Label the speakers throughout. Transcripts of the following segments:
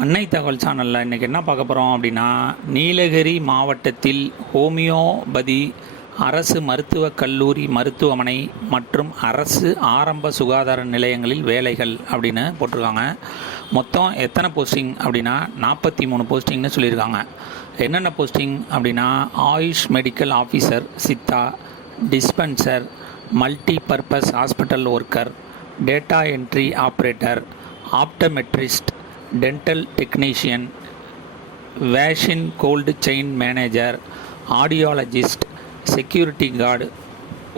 Speaker 1: அன்னை தகவல் சேனலில் இன்றைக்கி என்ன பார்க்க போகிறோம் அப்படின்னா நீலகிரி மாவட்டத்தில் ஹோமியோபதி அரசு மருத்துவக் கல்லூரி மருத்துவமனை மற்றும் அரசு ஆரம்ப சுகாதார நிலையங்களில் வேலைகள் அப்படின்னு போட்டிருக்காங்க. மொத்தம் எத்தனை போஸ்டிங் அப்படின்னா நாற்பத்தி மூணு போஸ்டிங்னு சொல்லியிருக்காங்க. என்னென்ன போஸ்டிங் அப்படின்னா Ayush medical officer Siddha dispenser multi purpose hospital worker data entry operator optometrist dental technician vaccine cold chain manager audiologist security guard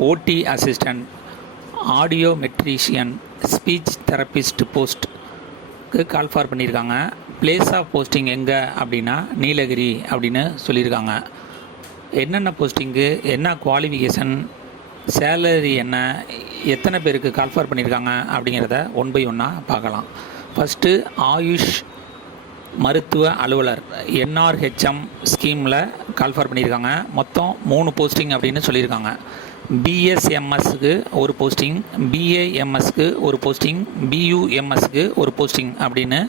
Speaker 1: OT assistant audiometrician speech therapist போஸ்ட்டுக்கு கால் ஃபார் பண்ணியிருக்காங்க. Place of posting எங்கே அப்படின்னா நீலகிரி அப்படின்னு சொல்லியிருக்காங்க. என்னென்ன posting என்ன qualification salary என்ன எத்தனை பேருக்கு கால்ஃபார் பண்ணியிருக்காங்க அப்படிங்கிறத ஒன் பை ஒன்னாக பார்க்கலாம். ஃபஸ்ட்டு ஆயுஷ் மருத்துவ அலுவலர் என்ஆர்ஹெச்எம் ஸ்கீமில் கால்ஃபார் பண்ணியிருக்காங்க. மொத்தம் மூணு போஸ்டிங் அப்படின்னு சொல்லியிருக்காங்க. பிஎஸ்எம்எஸ்க்கு ஒரு போஸ்டிங் பிஏஎம்எஸ்க்கு ஒரு போஸ்டிங் பியூஎம்எஸ்க்கு ஒரு போஸ்டிங் அப்படின்னு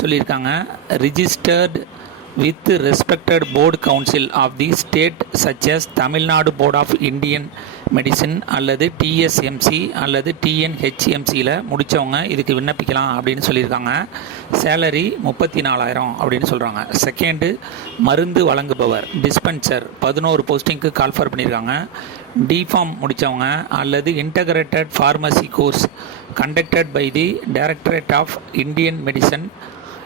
Speaker 1: சொல்லியிருக்காங்க. Registered with respected board council of the state சச்சஸ் Tamil Nadu board of Indian medicine அல்லது டிஎஸ்எம்சி அல்லது டிஎன்ஹெச்எம்சியில் முடித்தவங்க இதுக்கு விண்ணப்பிக்கலாம் அப்படின்னு சொல்லியிருக்காங்க. சேலரி முப்பத்தி நாலாயிரம் அப்படின்னு சொல்கிறாங்க செகண்டு மருந்து வழங்குபவர் டிஸ்பென்சர் பதினோரு போஸ்டிங்க்கு கால்ஃபர் பண்ணியிருக்காங்க. டிஃபார்ம் முடித்தவங்க அல்லது integrated pharmacy course conducted by the directorate of Indian medicine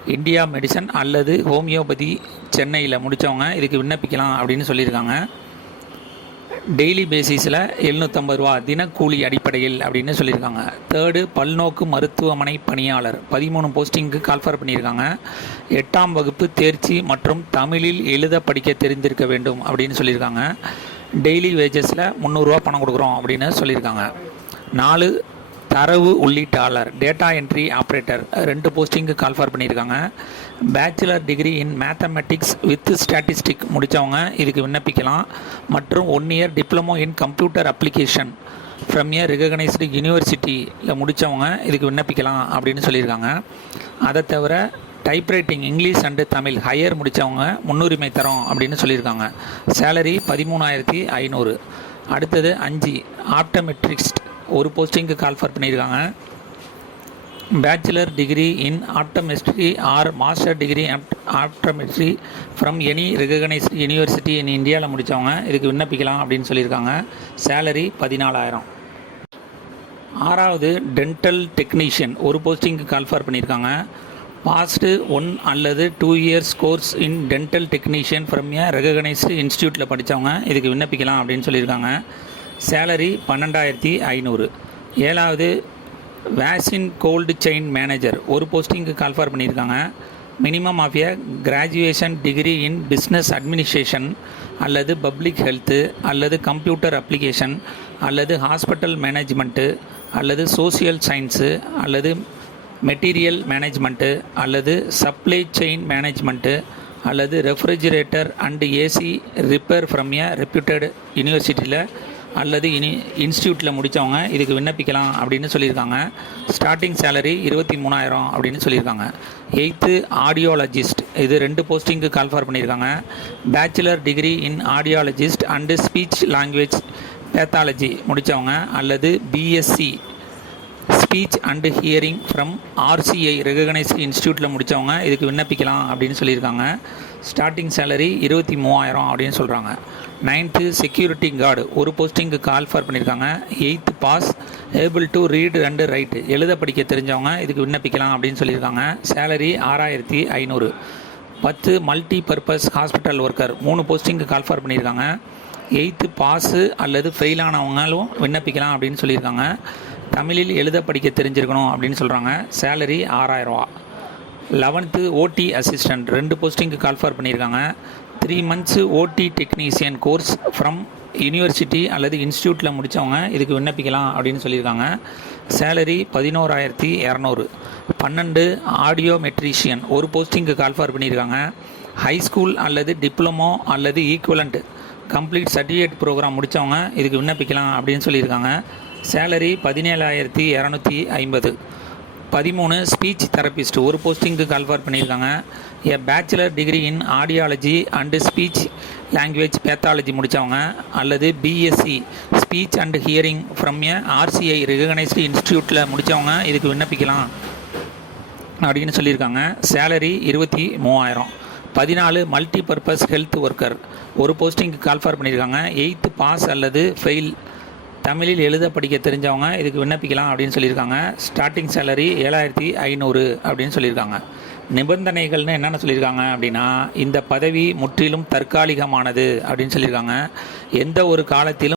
Speaker 1: India medicine அல்லது ஹோமியோபதி சென்னையில் முடித்தவங்க இதுக்கு விண்ணப்பிக்கலாம் அப்படின்னு சொல்லியிருக்காங்க. டெய்லி பேசிஸில் எழுநூற்றம்பது ரூபா தினக்கூலி அடிப்படையில் அப்படின்னு சொல்லியிருக்காங்க. தேர்டு பல்நோக்கு மருத்துவமனை பணியாளர். பதிமூணு போஸ்டிங்க்கு கால்ஃபர் பண்ணியிருக்காங்க. எட்டாம் வகுப்பு தேர்ச்சி மற்றும் தமிழில் எழுத படிக்க தெரிந்திருக்க வேண்டும் அப்படின்னு சொல்லியிருக்காங்க. டெய்லி வேஜஸில் முந்நூறுரூவா பணம் கொடுக்குறோம் அப்படின்னு சொல்லியிருக்காங்க. நாலு தரவு உள்ளீட்டாளர் டேட்டா என்ட்ரி ஆப்ரேட்டர் ரெண்டு போஸ்டிங்க்கு கால்ஃபார் பண்ணியிருக்காங்க. Bachelor degree in mathematics with statistic முடித்தவங்க இதுக்கு விண்ணப்பிக்கலாம். மற்றும் one year diploma in computer application from year recognised யூனிவர்சிட்டியில் முடித்தவங்க இதுக்கு விண்ணப்பிக்கலாம் அப்படின்னு சொல்லியிருக்காங்க. அதை தவிர typewriting English and Tamil higher முடித்தவங்க முன்னுரிமை தரோம் அப்படின்னு சொல்லியிருக்காங்க. சேலரி பதிமூணாயிரத்தி ஐநூறு. அடுத்தது அஞ்சு ஆப்டமெட்ரிக்ஸ்ட் ஒரு போஸ்டிங்க்கு கால்ஃபர் பண்ணியிருக்காங்க. Bachelor degree in optometry or master degree optometry from any recognised university in இந்தியாவில் முடித்தவங்க இதுக்கு விண்ணப்பிக்கலாம் அப்படின்னு சொல்லியிருக்காங்க. சேலரி பதினாலாயிரம். ஆறாவது டென்டல் டெக்னீஷியன் ஒரு போஸ்டிங்க்கு கால்ஃபர் பண்ணியிருக்காங்க. பாஸ்ட்டு ஒன் அல்லது two years course in dental technician from a recognised இன்ஸ்டியூட்டில் படித்தவங்க இதுக்கு விண்ணப்பிக்கலாம் அப்படின்னு சொல்லியிருக்காங்க. சேலரி பன்னெண்டாயிரத்தி ஐநூறு. ஏழாவது வேக்சின் கோல்டு செயின் மேனேஜர். ஒரு போஸ்டிங்க்கு கால்ஃபார் பண்ணியிருக்காங்க. Minimum of a graduation degree in business administration அல்லது பப்ளிக் ஹெல்த்து அல்லது கம்ப்யூட்டர் அப்ளிகேஷன் அல்லது ஹாஸ்பிட்டல் மேனேஜ்மெண்ட்டு அல்லது சோசியல் சயின்ஸு அல்லது மெட்டீரியல் மேனேஜ்மெண்ட்டு அல்லது சப்ளை செயின் மேனேஜ்மெண்ட்டு அல்லது refrigerator and AC repair from a reputed யூனிவர்சிட்டியில் அல்லது இனி இன்ஸ்டியூட்டில் முடித்தவங்க இதுக்கு விண்ணப்பிக்கலாம் அப்படின்னு சொல்லியிருக்காங்க. ஸ்டார்டிங் சேலரி இருபத்தி மூணாயிரம் அப்படின்னு சொல்லியிருக்காங்க. எயித்து ஆடியோலஜிஸ்ட் இது ரெண்டு போஸ்டிங்க்கு கால்ஃபார் பண்ணியிருக்காங்க. Bachelor degree in audiologist and speech language pathology முடித்தவங்க அல்லது BSc speech and hearing from RCI recognised இன்ஸ்டியூட்டில் முடித்தவங்க இதுக்கு விண்ணப்பிக்கலாம் அப்படின்னு சொல்லியிருக்காங்க. ஸ்டார்டிங் சேலரி இருபத்தி மூவாயிரம் அப்படின்னு சொல்கிறாங்க நைன்த்து செக்யூரிட்டி கார்டு ஒரு போஸ்டிங்க்கு கால் ஃபார் பண்ணியிருக்காங்க eighth pass able to read and write எழுத படிக்க தெரிஞ்சவங்க இதுக்கு விண்ணப்பிக்கலாம் அப்படின்னு சொல்லியிருக்காங்க. சேலரி ஆறாயிரத்தி ஐநூறு. பத்து மல்டி பர்பஸ் ஹாஸ்பிட்டல் ஒர்க்கர் மூணு போஸ்டிங்க்கு கால் ஃபார் பண்ணியிருக்காங்க. எயித்து பாஸு அல்லது ஃபெயிலானவங்களும் விண்ணப்பிக்கலாம் அப்படின்னு சொல்லியிருக்காங்க. தமிழில் எழுத படிக்க தெரிஞ்சிருக்கணும் அப்படின்னு சொல்கிறாங்க சேலரி ஆறாயிரரூவா லெவன்த்து ஓடி அசிஸ்டண்ட் ரெண்டு போஸ்டிங்க்கு கால்ஃபார் பண்ணியிருக்காங்க. Three months OT technician course from university அல்லது இன்ஸ்டியூட்டில் முடித்தவங்க இதுக்கு விண்ணப்பிக்கலாம் அப்படின்னு சொல்லியிருக்காங்க. சேலரி பதினோராயிரத்தி இரநூறு. பன்னெண்டு ஆடியோ மெட்ரீஷியன் ஒரு போஸ்டிங்க்கு கால்ஃபார் பண்ணியிருக்காங்க. ஹை ஸ்கூல் அல்லது டிப்ளமோ அல்லது ஈக்குவலண்ட் கம்ப்ளீட் சர்டிஃபிகேட் ப்ரோக்ராம் முடித்தவங்க இதுக்கு விண்ணப்பிக்கலாம் அப்படின்னு சொல்லியிருக்காங்க. சேலரி பதினேழாயிரத்தி இரநூத்தி ஐம்பது. பதிமூணு ஸ்பீச் தெரபிஸ்ட் ஒரு போஸ்டிங்க்கு கால்ஃபார் பண்ணியிருக்காங்க. A bachelor degree in audiology and speech language pathology முடித்தவங்க அல்லது BSc speech and hearing from a RCI recognised இன்ஸ்டியூட்டில் முடித்தவங்க இதுக்கு விண்ணப்பிக்கலாம் அப்படின்னு சொல்லியிருக்காங்க. சேலரி இருபத்தி மூவாயிரம். பதினாலு மல்டி பர்பஸ் ஹெல்த் ஒர்க்கர் ஒரு போஸ்டிங்க்கு கால்ஃபார் பண்ணியிருக்காங்க. எயித்து பாஸ் அல்லது ஃபெயில் தமிழில் எழுத படிக்க தெரிஞ்சவங்க இதுக்கு விண்ணப்பிக்கலாம் அப்படின்னு சொல்லியிருக்காங்க. ஸ்டார்டிங் சேலரி ஏழாயிரத்தி ஐநூறு அப்படின்னு சொல்லியிருக்காங்க. நிபந்தனைகள்னு என்னென்ன சொல்லியிருக்காங்க அப்படின்னா இந்த பதவி முற்றிலும் தற்காலிகமானது அப்படின்னு சொல்லியிருக்காங்க. எந்த ஒரு காலத்திலும்